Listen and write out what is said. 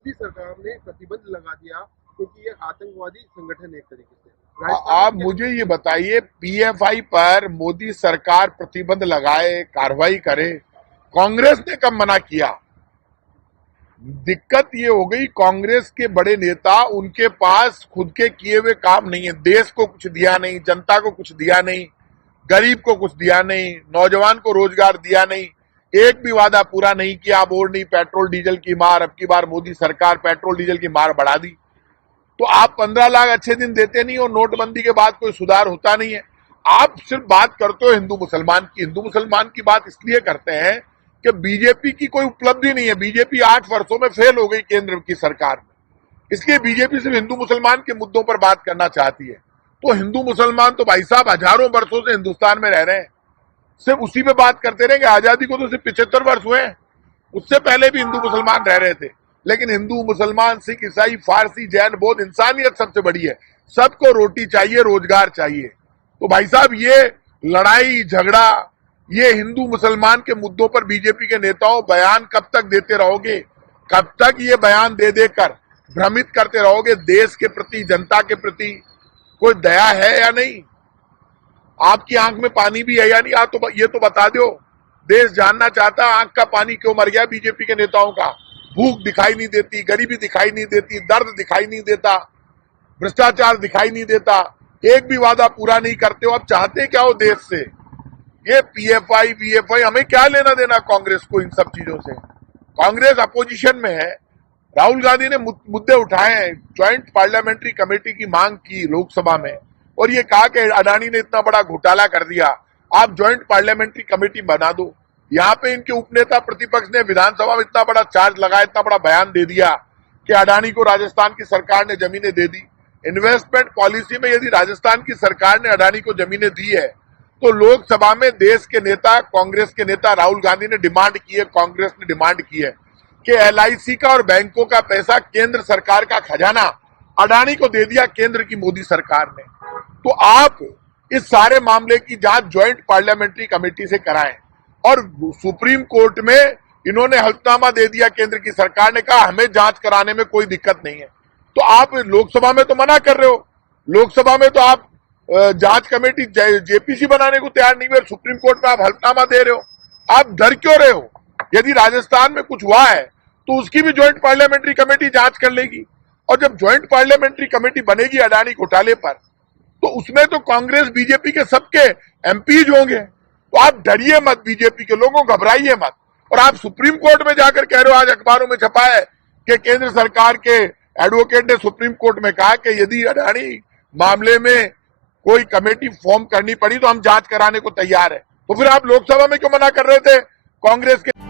मोदी सरकार ने प्रतिबंध लगा दिया क्योंकि ये आतंकवादी संगठन है एक तरीके से। आप मुझे ये बताइए, पीएफआई पर मोदी सरकार प्रतिबंध लगाए, कार्रवाई करे, कांग्रेस ने कब मना किया? दिक्कत ये हो गई, कांग्रेस के बड़े नेता, उनके पास खुद के किए हुए काम नहीं है। देश को कुछ दिया नहीं, जनता को कुछ दिया नहीं, गरीब को कुछ दिया नहीं, नौजवान को रोजगार दिया नहीं, एक भी वादा पूरा नहीं किया। अब और नहीं पेट्रोल डीजल की मार, अब की बार मोदी सरकार पेट्रोल डीजल की मार बढ़ा दी। तो आप 15 लाख अच्छे दिन देते नहीं हो, नोटबंदी के बाद कोई सुधार होता नहीं है। आप सिर्फ बात करते हो हिंदू मुसलमान की। हिंदू मुसलमान की बात इसलिए करते हैं कि बीजेपी की कोई उपलब्धि नहीं है। बीजेपी 8 वर्षों में फेल हो गई केंद्र की सरकार में, इसलिए बीजेपी सिर्फ हिंदू मुसलमान के मुद्दों पर बात करना चाहती है। तो हिंदू मुसलमान तो भाई साहब हजारों वर्षों से हिंदुस्तान में रह रहे हैं, सिर्फ उसी पे बात करते रहेंगे। आजादी को तो सिर्फ 75 वर्ष हुए हैं, उससे पहले भी हिंदू मुसलमान रह रहे थे। लेकिन हिंदू मुसलमान, सिख, ईसाई, फारसी, जैन, बौद्ध, इंसानियत सबसे बड़ी है। सबको रोटी चाहिए, रोजगार चाहिए। तो भाई साहब ये लड़ाई झगड़ा, ये हिंदू मुसलमान के मुद्दों पर बीजेपी के नेताओं बयान कब तक देते रहोगे? कब तक ये बयान दे देकर भ्रमित करते रहोगे? देश के प्रति, जनता के प्रति कोई दया है या नहीं? आपकी आंख में पानी भी है या नहीं? आप तो ये तो बता दो। देश जानना चाहता है आंख का पानी क्यों मर गया बीजेपी के नेताओं का। भूख दिखाई नहीं देती, गरीबी दिखाई नहीं देती, दर्द दिखाई नहीं देता, भ्रष्टाचार दिखाई नहीं देता, एक भी वादा पूरा नहीं करते हो। अब चाहते क्या हो देश से? ये पीएफआई वीएफआई, हमें क्या लेना देना कांग्रेस को इन सब चीजों से? कांग्रेस अपोजिशन में है। राहुल गांधी ने मुद्दे उठाए हैं, ज्वाइंट पार्लियामेंट्री कमेटी की मांग की लोकसभा में, और ये कहा कि अडानी ने इतना बड़ा घोटाला कर दिया, आप ज्वाइंट पार्लियामेंट्री कमेटी बना दो। यहाँ पे इनके उपनेता प्रतिपक्ष ने विधानसभा में इतना बड़ा चार्ज लगाया, इतना बड़ा बयान दे दिया कि अडानी को राजस्थान की सरकार ने जमीनें दे दी। इन्वेस्टमेंट पॉलिसी में यदि राजस्थान की सरकार ने अडानी को जमीनें दी है, तो लोकसभा में देश के नेता, कांग्रेस के नेता राहुल गांधी ने डिमांड की है, कांग्रेस ने डिमांड की है कि एलआईसी का और बैंकों का पैसा, केंद्र सरकार का खजाना अडानी को दे दिया केंद्र की मोदी सरकार ने। तो आप इस सारे मामले की जांच ज्वाइंट पार्लियामेंट्री कमेटी से कराएं। और सुप्रीम कोर्ट में इन्होंने हल्फनामा दे दिया, केंद्र की सरकार ने कहा हमें जांच कराने में कोई दिक्कत नहीं है। तो आप लोकसभा में तो मना कर रहे हो, लोकसभा में तो आप जांच कमेटी जेपीसी बनाने को तैयार नहीं हुए, सुप्रीम कोर्ट में आप हल्फनामा दे रहे हो। आप डर क्यों रहे हो? यदि राजस्थान में कुछ हुआ है तो उसकी भी ज्वाइंट पार्लियामेंट्री कमेटी जांच कर लेगी। और जब ज्वाइंट पार्लियामेंट्री कमेटी बनेगी अडानी घोटाले पर, तो उसमें तो कांग्रेस बीजेपी के सबके एमपीज होंगे। तो आप डरिए मत, बीजेपी के लोगों, घबराइए मत। और आप सुप्रीम कोर्ट में जाकर कह रहे हो, आज अखबारों में छपा है कि केंद्र सरकार के एडवोकेट ने सुप्रीम कोर्ट में कहा कि यदि अडानी मामले में कोई कमेटी फॉर्म करनी पड़ी तो हम जांच कराने को तैयार है। तो फिर आप लोकसभा में क्यों मना कर रहे थे कांग्रेस के?